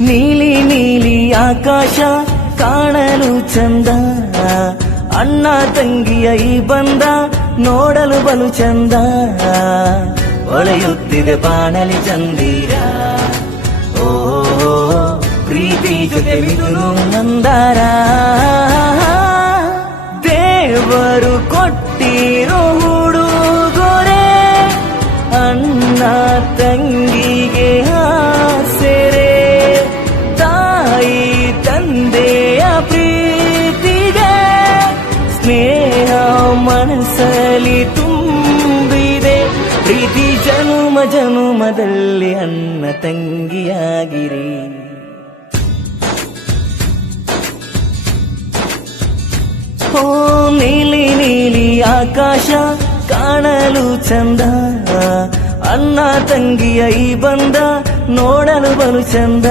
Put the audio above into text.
ನೀಲಿ ನೀಲಿ ಆಕಾಶ ಕಾಣಲು ಚಂದ, ಅಣ್ಣ ತಂಗಿಯ ಈ ಬಂದ ನೋಡಲು ಬಲು ಚಂದ. ಹೊಳೆಯುತ್ತಿದೆ ಬಾಣಲಿ ಚಂದೀರ, ಓ ಪ್ರೀತಿ ಜೊತೆ ಮಿದುರು ಮಂದಾರ. ದೇವರು ಕೊಟ್ಟಿರೋ ಹುಡುಗೊರೆ ಅಣ್ಣ ತಂಗಿಗೆ ಆಸರೆ. ತಾಯಿ ತಂದೆಯ ಪ್ರೀತಿಗೆ ಸ್ನೇಹ ಮನಸ್ಸಲ್ಲಿ ತುಂಬಿದೆ. ಪ್ರೀತಿ ಜನುಮ ಜನುಮದಲ್ಲಿ ಅಣ್ಣ ತಂಗಿಯಾಗಿರಿ. ಓ ನೀಲಿ ನೀಲಿ ಆಕಾಶ ಕಾಣಲು ಚಂದ, ಅಣ್ಣ ತಂಗಿಯ ಈ ಬಂದ ನೋಡಲು ಬಲು ಚಂದ.